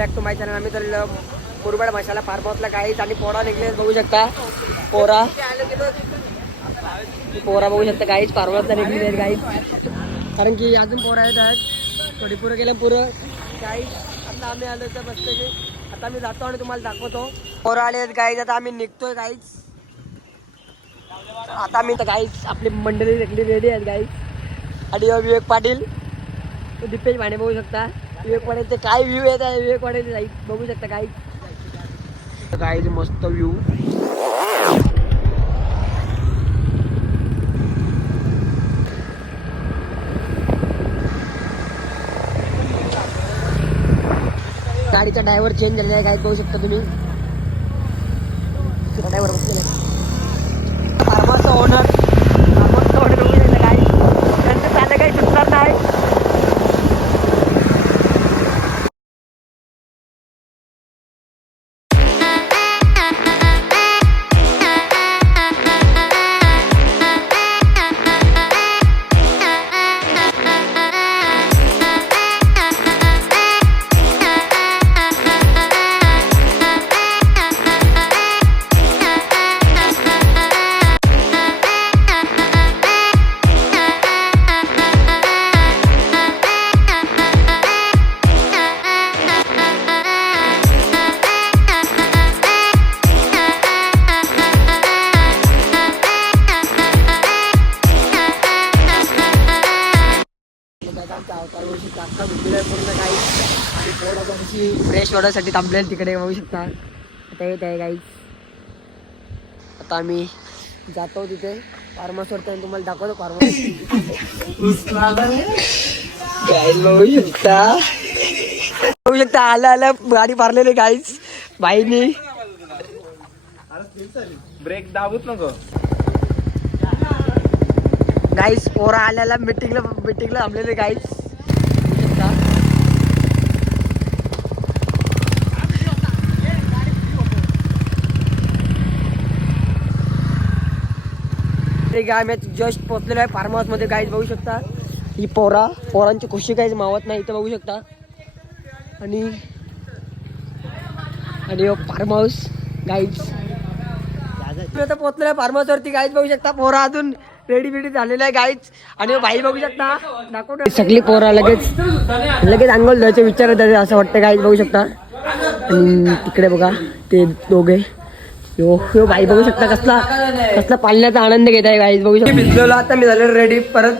Back to my channel. आम्ही तर मुरबाड मसाला form हाऊसला गाईच आणि पोरा निघले बघू शकता. पोरा बघू शकता गाईच फार्म हाऊसला निघलेली आहेत गाईच, कारण की अजून पोरा येत आहेत. थोडी पुरं गेलं पुरं गाईच. आता आम्ही आलो तर मस्त की आता आम्ही जातो आणि तुम्हाला दाखवतो. पोरा आले आहेत गाईच, आता आम्ही निघतोय गाईच. आता मी तर गाईच आपली मंडळी निघली रेडी आहेत गाईच. आणि विवेक पाटील दिपेश भाणे बघू शकता. विवेक पाटील ते काय व्ह्यू येत आहे विवेक पाटील जाईल बघू शकता गाईच. गाईच मस्त व्ह्यू. गाडीचा ड्रायव्हर चेंज झालेला आहे गाईच बघू शकता तुम्ही. ड्रायव्हर फार्मरचा ओनर बघू शकता गाईच. त्यांचं साधं काही सुटणार नाही. पूर्ण काही फ्रेश वॉटरसाठी थांबलेलं तिकडे बघू शकता. आता येत आहे गाईज. आता आम्ही जातो तिथे फार्महाऊसवरती आणि तुम्हाला दाखवतो फार्महाऊस. गाईज बघू शकता आला गाडी मारलेली गाईज बाईनी. ब्रेक दाबूच नको गाईज. पोरा आल्याला मिटिंगला थांबलेले गाईज. आम्ही जस्ट पोहोचलेलो आहे फार्म हाऊस मध्ये गाईज बघू शकता. ही पोरांची खुशी काहीच मावत नाही इथं बघू शकता. आणि फार्म हाऊस गाईज आता पोहोचलेलो आहे फार्म हाऊस वरती गाईज बघू शकता. पोरा अजून रेडी झालेला आहे गाईज. आणि भाई बघू शकता दाखवतो सगळी पोरा लगेच अंघोळ जायचे विचार होते असं वाटतं गाईज बघू शकता. आणि तिकडे बघा ते दोघे यो भाई बघू शकता कसला पालण्याचा आनंद घेत आहे गाईज बघू शकता. भिजलेलो आता मी झालेलो रेडी परत.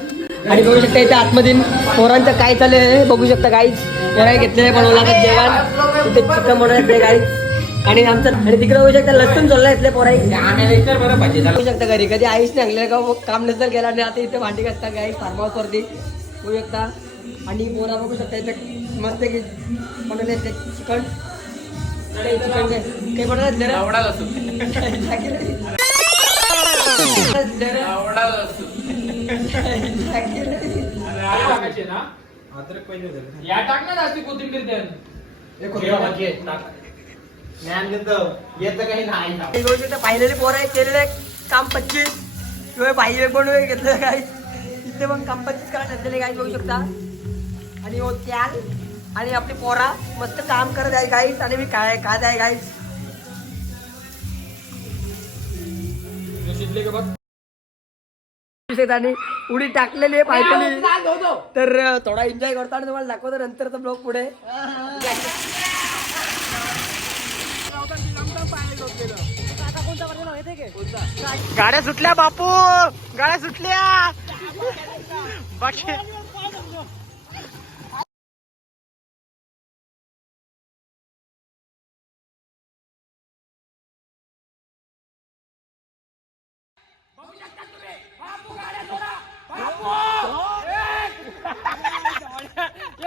आणि बघू शकता इथे आतमध्ये पोरांचं काय चाललंय बघू शकता गाईज. पोरा घेतलेलं बनवला जेवण तिथे चिकन बनवलं गाईज. आणि तिकडे बघू शकता लसूण चालला इथले पोरा बघू शकता. घरी कधी आईच नाही आणलं का काम नसतं गेला आणि आता इथे भांडी घालतात गाईज फार्म हाऊस वरती बघू शकता. आणि पोरा बघू शकता इथे मस्त की बनवले चिकन काही बनवतात पाहिलेले पोर आहे केलेले काम 25 किंवा भाई बनवून घेतलं काय इथे पण काम 25 करा ठरलेले गाईज बघू शकता. आणि त्याल आणि आपली पोरा मस्त काम करत आहे गाईज. आणि मी काय आहे गाईज. आणि उडी टाकलेली आहे पाहिलेली तर थोडा एन्जॉय करतो आणि तुम्हाला दाखवतो नंतरचा ब्लॉग पुढे. गाड्या सुटल्या बापू गाड्या सुटल्या.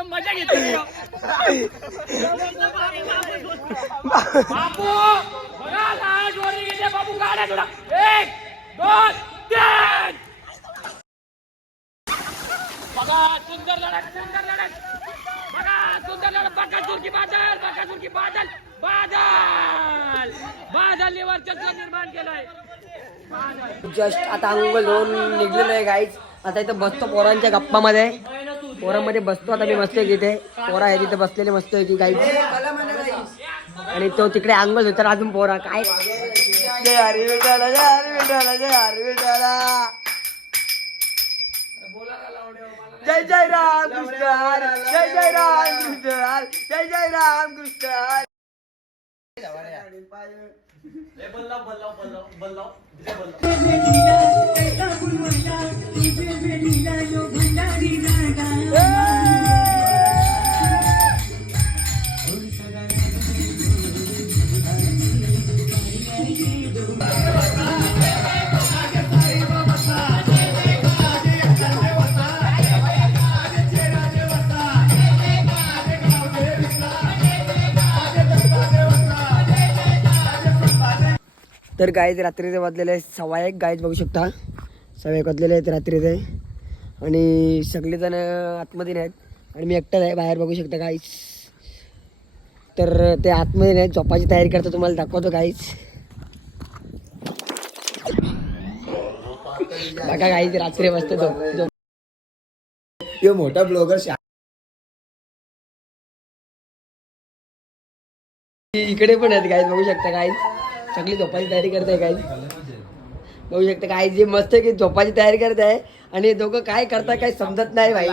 मजा घेतली बापू बापू गाड्या थोडा 1 2 3 बघा सुंदर लढत बघा सुंदर लढत. बकासूर की बादल बादलने वर्चस्व निर्माण केलंय. जस्ट आता अंघोळ धुवून निघलेलो आहे गाईज. आता इथं बसतो पोरांच्या गप्पामध्ये पोरामध्ये बसतो आता मी मस्त इथे पोरा आहे तिथे बसलेले मस्त की गाईज आणि तो तिकडे अंगल होता अजून पोरा काय जय हरी विठाला जय हरी विठाला जय हरी विठाला जय जय राम कृष्ण हरी जय जय राम कृष्ण हरी जय जय राम कृष्ण हरी तर गाईज रात्रीचे वाजलेले आहे 1:15 गाईज बघू शकता 1:15 वाजलेले आहेत रात्रीचे आणि सगळेजण आतमध्ये नाहीत आणि मी एकटाच आहे बाहेर बघू शकता गाईज तर ते आतमध्ये नाहीत झोपाची तयारी करता तुम्हाला दाखवतो गाईज बघा गाईज रात्री मस्त झोप मोठा ब्लॉगर इकडे पण आहेत गाईज बघू शकता गाईज सगळी झोपाची तयारी करत आहे गाईज बघू शकता काय जे मस्त की झोपाची तयारी करत आहे आणि दोघं काय करता काय समजत नाही भाई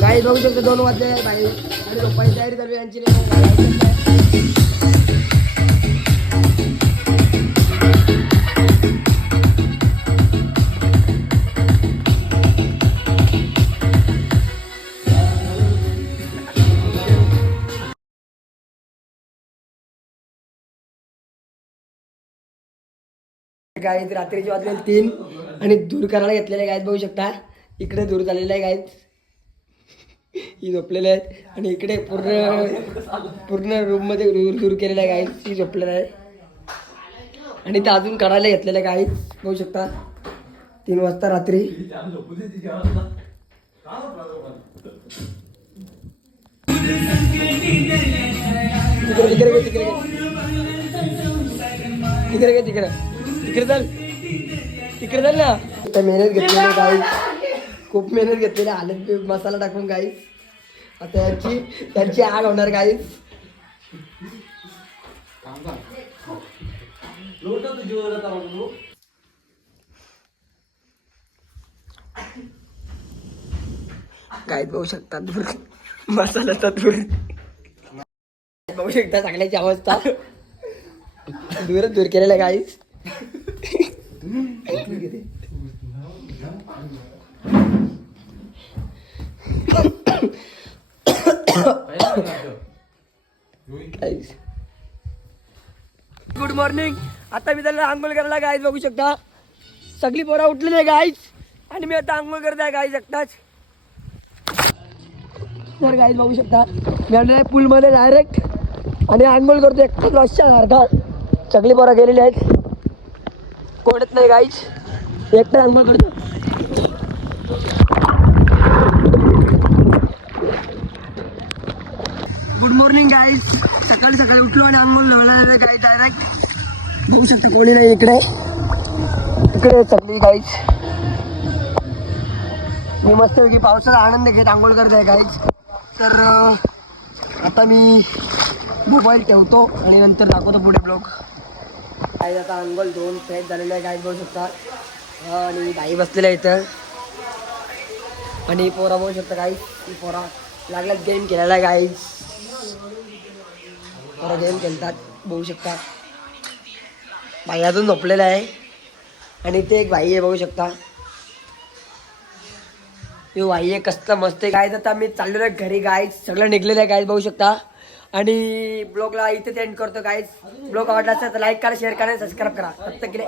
गाई बघू शकतो 2 वाजले भाई आणि झोपाची तयारी चालू यांची गाईज रात्रीचे वाजले 3 आणि दूर करायला घेतलेले गाईज बघू शकता इकडे दूर झालेले आहे गाईज ही झोपलेले आहेत आणि इकडे पूर्ण रूम मध्ये दूर केलेलं आहे गाईज ती झोपलेलं आहे आणि ते अजून काढायला घेतलेलं आहे गाईज बघू शकता 3 वाजता रात्री तिकडे चल ना मेहनत घेतलेली गाईज खूप मेहनत घेतलेली हालत मसाला टाकून गाईज आता त्यांची आग होणार गाईज गाईज बघू शकता दूर मसाला दूर बघू शकता सगळ्याची अवस्था दूर केलेला गाईज गुड मॉर्निंग आता मी त्याला आंघोळ करायला गाईज बघू शकता सगळी पोरा उठलेली आहे गाईज आणि मी आता आंघोळ करत आहे गाईज एकटाच तर गाईज बघू शकता मी आलेला आहे पूलमध्ये डायरेक्ट आणि आंघोळ करतो एकटाच रश्यासारखा सगळी पोरा गेलेली आहेत कोणत नाही गाईज एकटा आंघोळ करतो गुड मॉर्निंग गाईज सकाळी उठलो आणि आंघोळ लावला गाईज डायरेक्ट बघू शकता कोणी नाही इकडे सगळी गाईज मी मस्तपैकी पावसाचा आनंद घेत आंघोळ करत आहे गाईज तर आता मी मोबाईल ठेवतो आणि नंतर दाखवतो पुढे ब्लॉग गाईज आता आंघोळ धुवून फ्रेश झालेलं आहे गाईज बघू शकता आणि बाई बसलेल्या इथं आणि पोरा बघू शकता गाईज ही पोरा लागल्यात गेम खेळायला गाईज पोरा गेम खेळतात बघू शकता भाई अजून झोपलेला आहे आणि ते एक भाई आहे बघू शकता हे भाई आहे कसलं मस्त आहे गाईज आता मी चाललेलो आहे घरी गाईज सगळं निघलेलं आहे गाईज बघू शकता आणि ब्लॉगला इथे एंड करतो गाईज ब्लॉग आवडला असेल तर लाईक करा शेअर करा सबस्क्राईब करा फक्त केले